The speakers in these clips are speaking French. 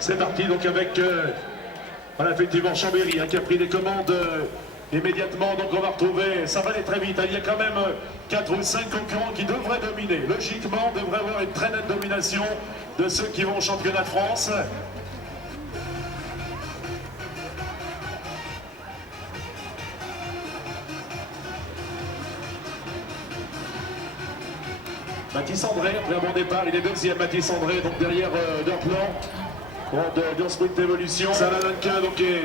c'est parti donc avec voilà, effectivement Chambéry qui a pris des commandes immédiatement. Donc on va retrouver, ça va aller très vite. Il y a quand même 4 ou 5 concurrents qui devraient dominer. Logiquement, on devrait avoir une très nette domination de ceux qui vont au championnat de France. Mathis André, après un bon départ, il est deuxième. Mathis André, donc derrière Dorplan, de Sprint Evolution. Salah Anka, donc est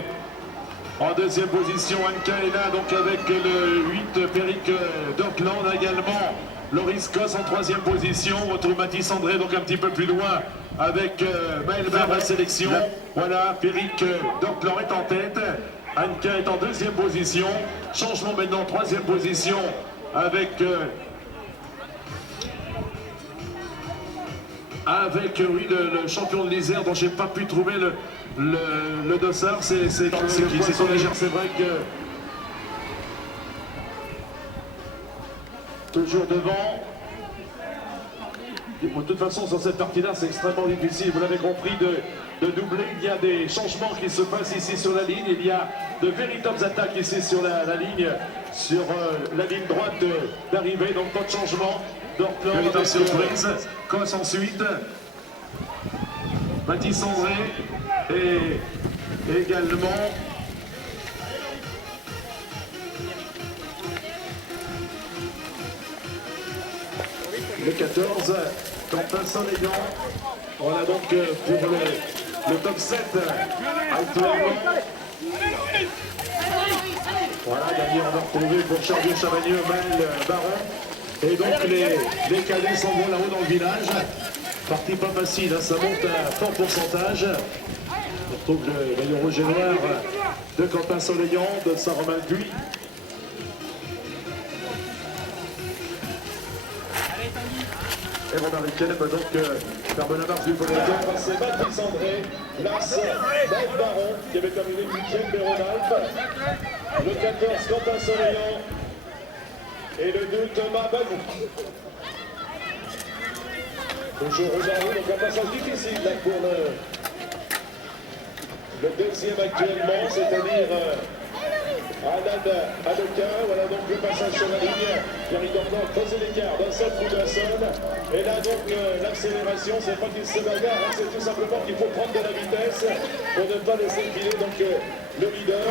en deuxième position. Anka est là, donc avec le 8, Peric Dorplan également. Loris Kos en troisième position. On retrouve Mathis André, donc un petit peu plus loin, avec Maël Barre à sélection. Voilà, Peric Dorplan est en tête. Anka est en deuxième position. Changement maintenant, troisième position, avec... oui, le champion de l'Isère dont j'ai pas pu trouver le dossard, c'est qui? C'est son légère, c'est vrai que toujours devant. De toute façon, sur cette partie-là, c'est extrêmement difficile, vous l'avez compris, de doubler. Il y a des changements qui se passent ici sur la ligne. Il y a de véritables attaques ici sur la ligne, sur la ligne droite d'arrivée, donc pas de changement. Dorplan, véritable surprise. Kos ensuite. Mathis André et également le 14, Quentin Soleillant. Voilà donc pour le top 7 actuellement. Voilà, derrière on va retrouver pour Charles Chavagneux, Maël Baron. Et donc les cadets s'en vont là-haut dans le village. Partie pas facile, hein, ça monte à fort pourcentage. On retrouve le maillot rouge et noir de Quentin Soleillant, de Saint-Romain Puy. Et Romain Riquel va donc faire bonne marche du peloton. C'est Mathis André, l'As, Maël Baron, qui avait terminé 8e des Rhône-Alpes. Le 14, Quentin Soleillant. Et le 2, Thomas Bagou. Toujours au Barreau, donc un passage difficile là pour le deuxième actuellement, c'est-à-dire Alan Adequin. Voilà donc le passage sur la ligne. Pierre Dorplan creusait l'écart d'un seul coup d'un seul. Et là donc l'accélération, c'est pas qu'il se bagarre, hein, c'est tout simplement qu'il faut prendre de la vitesse pour ne pas laisser filer donc le leader.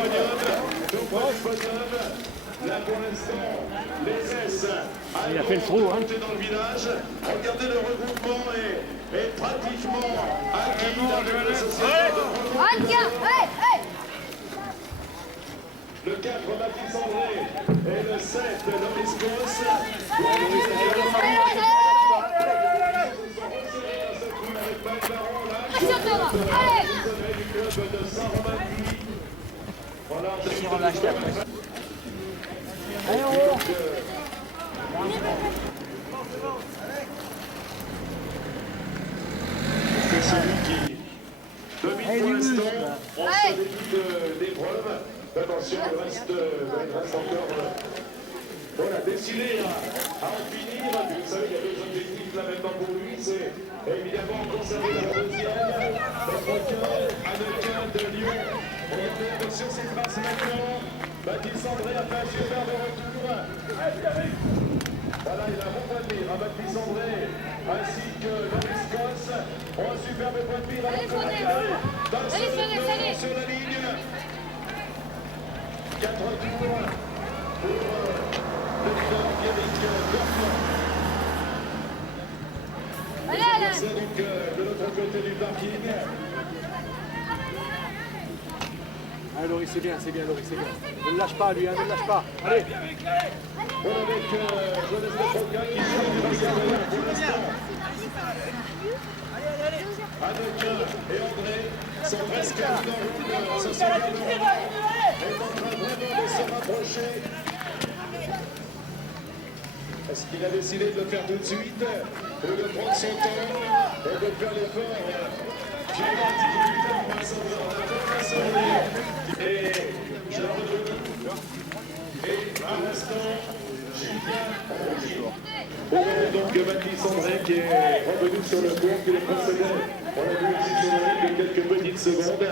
Tout près du podium. Là pour l'instant, les S il a fait le trou, hein. Dans le village. Regardez le regroupement est pratiquement acquis dans le société. Le 4, Mathis André et le 7, Loris Kos. Voilà, Allez, en haut. C'est celui qui domine pour l'instant en ce début d'épreuve. Attention, il reste encore voilà, décidé à en finir. Vous savez, il y a deux objectifs là maintenant pour lui. C'est évidemment conserver la deuxième. Annequin de Lyon. On retrouve sur ses traces maintenant. Mathis André a fait un superbe retour. Voilà, il a un bon point de mire à Mathis André ainsi que Loris Kos ont un superbe point de mire à dans sur la ligne. 4 tours pour le leader Pierrick Dorplan. C'est donc de l'autre côté du parking. Allez Loris, c'est bien, Loris, c'est bien. Ne le lâche pas lui, hein, ne le lâche pas. Allez. On avec Jonas Lefoca qui joue du bassin pour l'instant. Annequin et André sont presque dans ce second est en train vraiment de se rapprocher. Est-ce qu'il a décidé de le faire tout de suite ou de prendre son temps et de faire l'effort? Et je le retrouve. Et à l'instant, Julien Rougier. donc Baptiste André qui est revenu sur le cours, qui les précédait. On a vu ici sur la ligne de quelques petites secondes.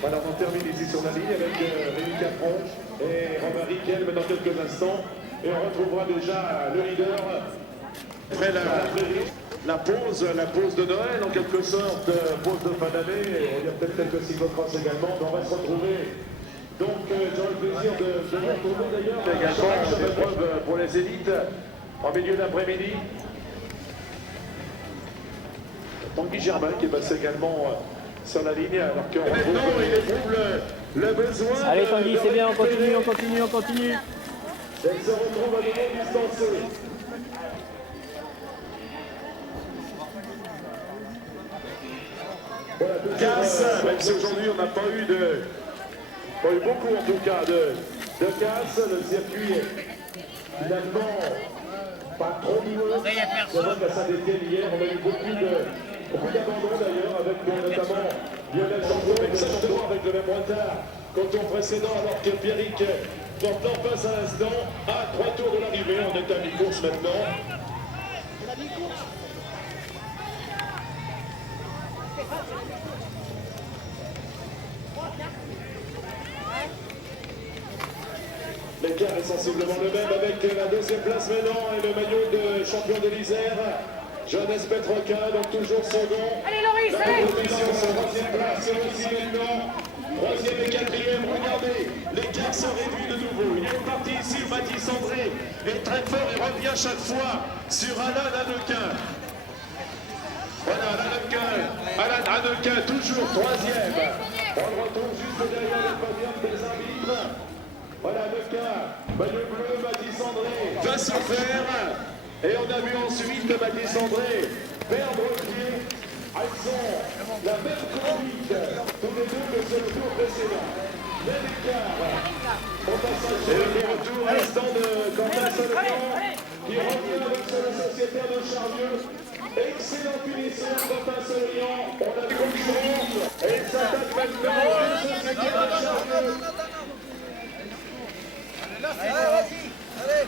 Voilà, on termine ici sur la ligne avec Rémi Capron et Romain Riquelme dans quelques instants. Et on retrouvera déjà le leader après la pause de Noël en quelque sorte, pause de fin d'année. Il y a peut-être quelques cyclocross également, mais on va se retrouver. Donc j'aurai le plaisir de vous retrouver d'ailleurs également en épreuve pour les élites en milieu d'après-midi. Tanguy Germain qui passe également sur la ligne alors que maintenant il éprouve le besoin. Allez Tanguy, c'est bien, on continue. Elle se retrouve à nouveau distancée. Voilà, casse, même si aujourd'hui on n'a pas eu beaucoup en tout cas de casse. Le circuit est finalement pas trop doueux. C'est vrai qu'à Saint-Étienne hier, on a eu beaucoup d'abandon d'ailleurs, avec notamment Lionel Champion, exactement avec le même retard qu'au tour précédent, alors que Pierrick Portant passe à l'instant à 3 tours de l'arrivée. On est à mi-course maintenant. L'écart est sensiblement le même avec la deuxième place maintenant et le maillot de champion de l'Isère. Johannes Petroca, donc toujours second. Allez Loris, allez! Troisième place aussi maintenant. Troisième et quatrième, regardez, l'écart se réduit de nouveau. Il est parti ici, Baptiste André est très fort et revient chaque fois sur Alain Hannequin. Voilà, Alain Hannequin, toujours troisième. On le retrouve juste derrière le podium des arbitres. Voilà, Hannequin, maillot bleu, Baptiste André va se faire. Et on a vu ensuite Baptiste André perdre pied. Elles ont la même conduite, tous les deux que sur le tour précédent. Même écart au passage. Et le retour à l'instant de Quentin Soleillant qui revient avec son sociétaire de Charlieu. Excellent finisseur, Quentin Soleillant. On a des concurrents et il s'attaque maintenant au sociétaire de Charlieu. Allez!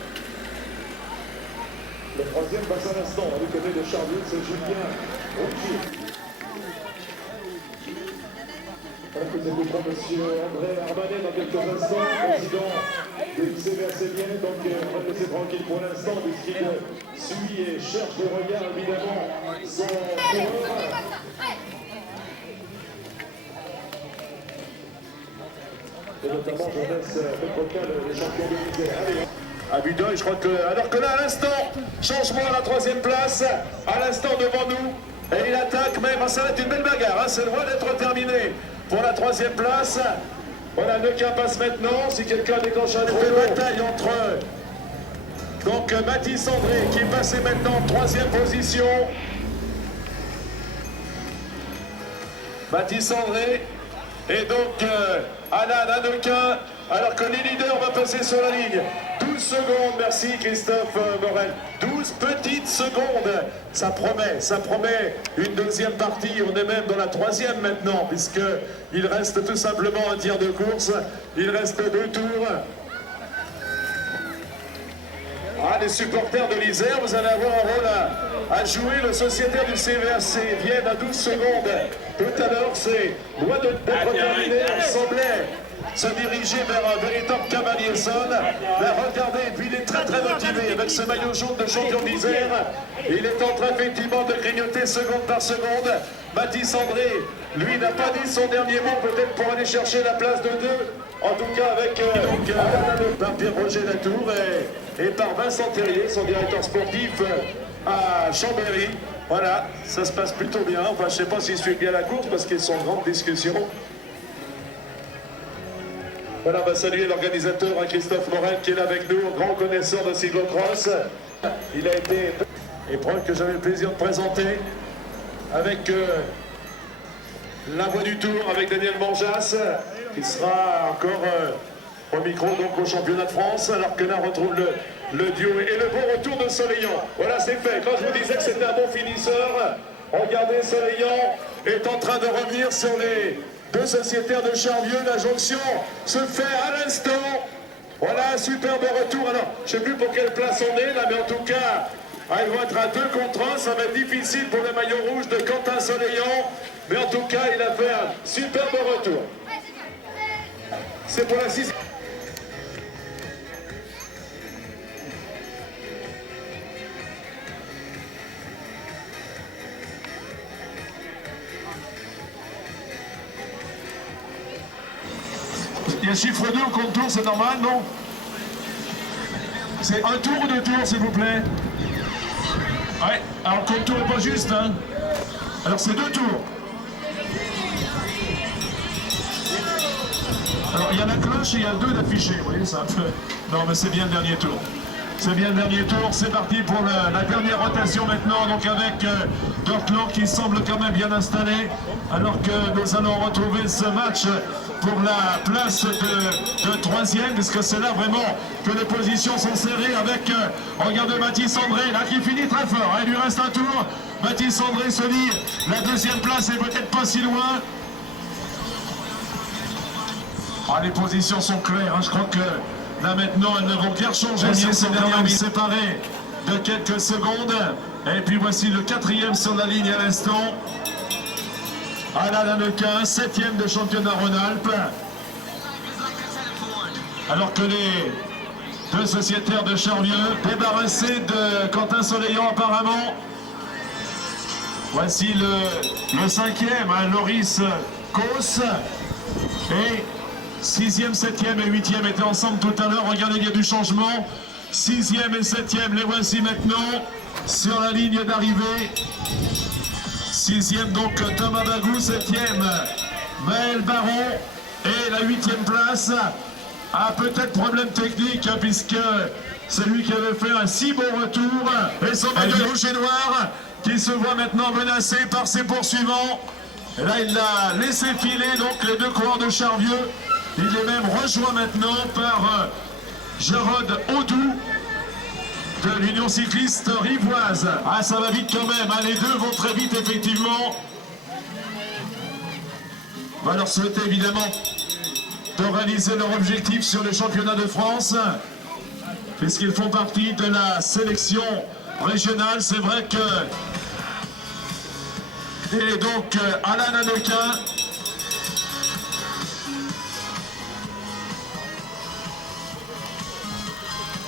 Le troisième passe à l'instant, du côté de Charlieu, c'est Julien Rougier. Voilà que vous écoutera M. André Armanet dans quelques instants, président du CVAC-Bien. Donc on va laisser tranquille pour l'instant, puisqu'il suit et cherche le regard évidemment son coureur. Et notamment Johannes Petroca, le champion de l'Isère. Allez. À Budoy, je crois que. Alors que là, à l'instant, changement à la troisième place, à l'instant devant nous, et il attaque même. Ça va être une belle bagarre, hein, c'est loin d'être terminé pour la troisième place. Voilà, Hannequin passe maintenant. Si quelqu'un déclenche un belle bataille entre donc Baptiste André qui est passé maintenant en troisième position. Baptiste André et donc Alain Hannequin, alors que les leaders vont passer sur la ligne. 12 secondes, merci Christophe Morel. 12 petites secondes, ça promet une deuxième partie. On est même dans la troisième maintenant, puisqu'il reste tout simplement un tiers de course. Il reste 2 tours. Ah, les supporters de l'Isère, vous allez avoir un rôle à jouer. Le sociétaire du CVAC Vienne à 12 secondes. Tout à l'heure, c'est loin d'être terminé. Il semblait se diriger vers un véritable cavalier-son. Mais regardez, et puis il est très motivé avec ce maillot jaune de champion d'Isère. Il est en train effectivement de grignoter seconde par seconde. Baptiste André, lui, n'a pas dit son dernier mot, peut-être pour aller chercher la place de 2. En tout cas, avec par Pierre-Roger Latour et par Vincent Terrier, son directeur sportif à Chambéry. Voilà, ça se passe plutôt bien. Enfin, je ne sais pas s'il suit bien la course parce qu'ils sont en grande discussion. Voilà, on va saluer l'organisateur Christophe Morel qui est là avec nous, grand connaisseur de cyclocross. Il a été épreuve que j'avais le plaisir de présenter avec la voix du tour, avec Daniel Manjas, qui sera encore au micro donc au championnat de France, alors que là on retrouve le duo et le bon retour de Soleillant. Voilà, c'est fait. Quand je vous disais que c'était un bon finisseur, regardez, Soleillant est en train de revenir sur les deux sociétaires de Charlieu. La jonction se fait à l'instant. Voilà un superbe retour. Alors, je ne sais plus pour quelle place on est là, mais en tout cas, ils vont être à 2 contre 1. Ça va être difficile pour le maillot rouge de Quentin Soleillant. Mais en tout cas, il a fait un superbe retour. C'est pour la 6e. Il y a chiffre 2 au compte-tour, c'est normal, non? C'est un tour ou 2 tours, s'il vous plaît? Ouais, alors le compte-tour n'est pas juste, hein? Alors c'est 2 tours. Alors il y a la cloche et il y a 2 d'affichés, vous voyez, c'est un peu... Non, mais c'est bien le dernier tour. C'est bien le dernier tour, c'est parti pour la dernière rotation maintenant, donc avec Dortland qui semble quand même bien installé, alors que nous allons retrouver ce match pour la place de 3e, puisque c'est là vraiment que les positions sont serrées avec, regardez Mathis André, là qui finit très fort, hein, il lui reste un tour, Mathis André se dit, la 2e place est peut-être pas si loin. Ah, les positions sont claires, hein, je crois que là maintenant elles ne vont guère changer, c'est derrière séparé de quelques secondes, et puis voici le 4e sur la ligne à l'instant. Alain Lannequin, 7e de championnat Rhône-Alpes. Alors que les 2 sociétaires de Charlieu, débarrassés de Quentin Soleillant apparemment. Voici le 5e, hein, Loris Cos. Et 6e, 7e et 8e étaient ensemble tout à l'heure. Regardez, il y a du changement. 6e et 7e, les voici maintenant sur la ligne d'arrivée. 6e donc Thomas Bagou, 7e Maël Baron et la 8e place a peut-être problème technique hein, puisque c'est lui qui avait fait un si bon retour et son maillot rouge et noir qui se voit maintenant menacé par ses poursuivants. Et là il l'a laissé filer donc les 2 coureurs de Charlieu. Il est même rejoint maintenant par Gérard Audou de l'Union cycliste rivoise. Ah, ça va vite quand même, hein. Les 2 vont très vite effectivement. On va leur souhaiter évidemment de réaliser leur objectif sur les championnats de France, puisqu'ils font partie de la sélection régionale. C'est vrai que... Et donc Alain Lannequin,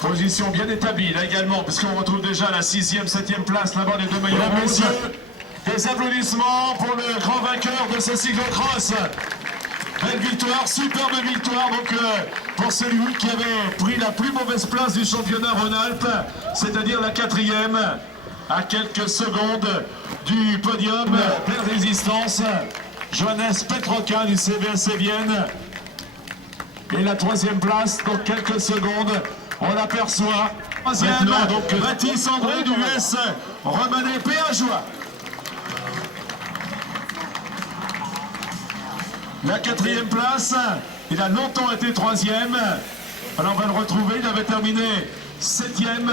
position bien établie là également, puisqu'on retrouve déjà la 6e, 7e place là-bas des 2 maillots rouges. Des applaudissements pour le grand vainqueur de ce cyclocross. Belle victoire, superbe victoire donc pour celui qui avait pris la plus mauvaise place du championnat Rhône-Alpes, c'est-à-dire la 4e, à quelques secondes du podium. Belle résistance, Johannes Petroquin du CVSC Vienne. Et la 3e place, donc quelques secondes. On l'aperçoit. 3e, donc Mathis André du US Romanée Péageois. La 4e place, il a longtemps été 3e. Alors on va le retrouver, il avait terminé 7e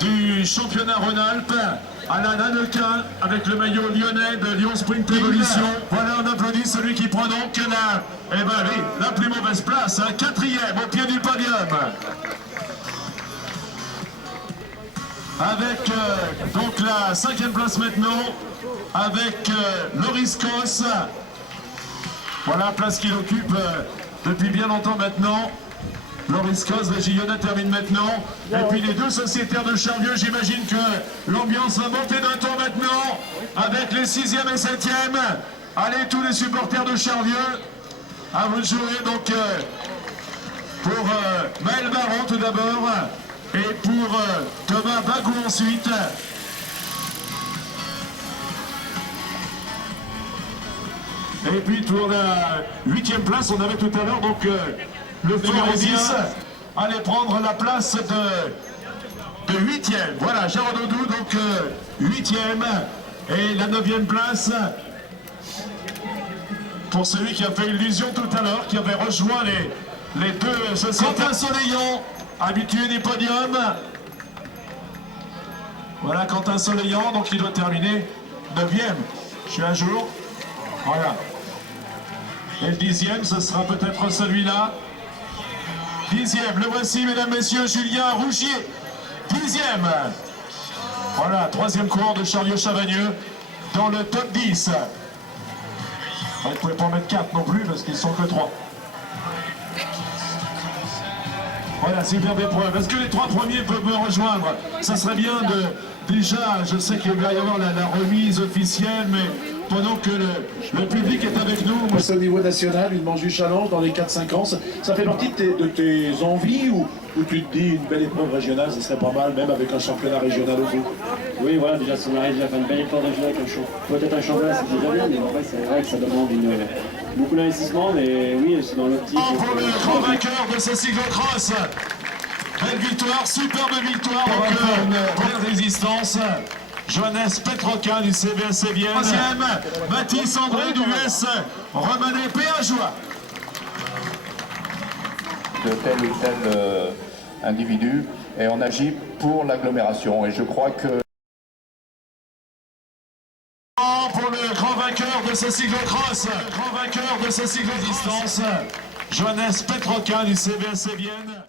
du championnat Rhône-Alpes. Alain Lannequin avec le maillot lyonnais de Lyon Sprint Evolution. Voilà, on applaudit celui qui prend donc la plus mauvaise place, hein, 4e au pied du podium. Avec donc la 5e place maintenant, avec Loris Cos. Voilà, place qu'il occupe depuis bien longtemps maintenant. Loris Cos, la Gillonnais termine maintenant. Et puis les 2 sociétaires de Charlieu, j'imagine que l'ambiance va monter d'un tour maintenant, avec les 6e et 7e. Allez, tous les supporters de Charlieu, à vous de jouer donc pour Maël Baron tout d'abord. Et pour Thomas Bagou ensuite. Et puis pour la 8e place, on avait tout à l'heure donc le numéro 10 allait prendre la place de 8e. Voilà, Gérard Audou donc 8e. Et la 9e place pour celui qui a fait illusion tout à l'heure, qui avait rejoint les 2 sociétés. Quentin Soleillant, habitué des podiums. Voilà Quentin Soleillant, donc il doit terminer 9e. Je suis à jour. Voilà. Et le 10e, ce sera peut-être celui-là. 10e, le voici, mesdames, messieurs, Julien Rougier. 10e. Voilà, 3e coureur de Chariot Chavagneux dans le top 10. Vous ne pouvez pas en mettre 4 non plus parce qu'ils sont que 3. Voilà, super d'épreuve. Est-ce que les 3 premiers peuvent me rejoindre? Ça serait bien de... Déjà, je sais qu'il va y avoir la remise officielle, mais pendant que le public est avec nous... C'est au niveau national, une manche du challenge dans les 4-5 ans. Ça fait partie de tes envies ou tu te dis une belle épreuve régionale, ce serait pas mal, même avec un championnat régional au bout? Oui, voilà, déjà, si on arrive à faire une belle épreuve régionale, peut-être un championnat, c'est déjà bien, mais en fait, c'est vrai que ça demande beaucoup d'investissement, mais oui, c'est dans l'optique. Pour le grand vainqueur de ce cyclocross. Belle victoire, superbe victoire, donc belle résistance. Johannes Petroquin du CVSC Vienne. 3e, Mathis André du US Romanet Péageois. De tel ou tel individu, et on agit pour l'agglomération. Et je crois que... Pour le grand vainqueur de ce cyclocross, grand vainqueur de ce cyclodistance, Johannes Petroquin du CVSC Vienne.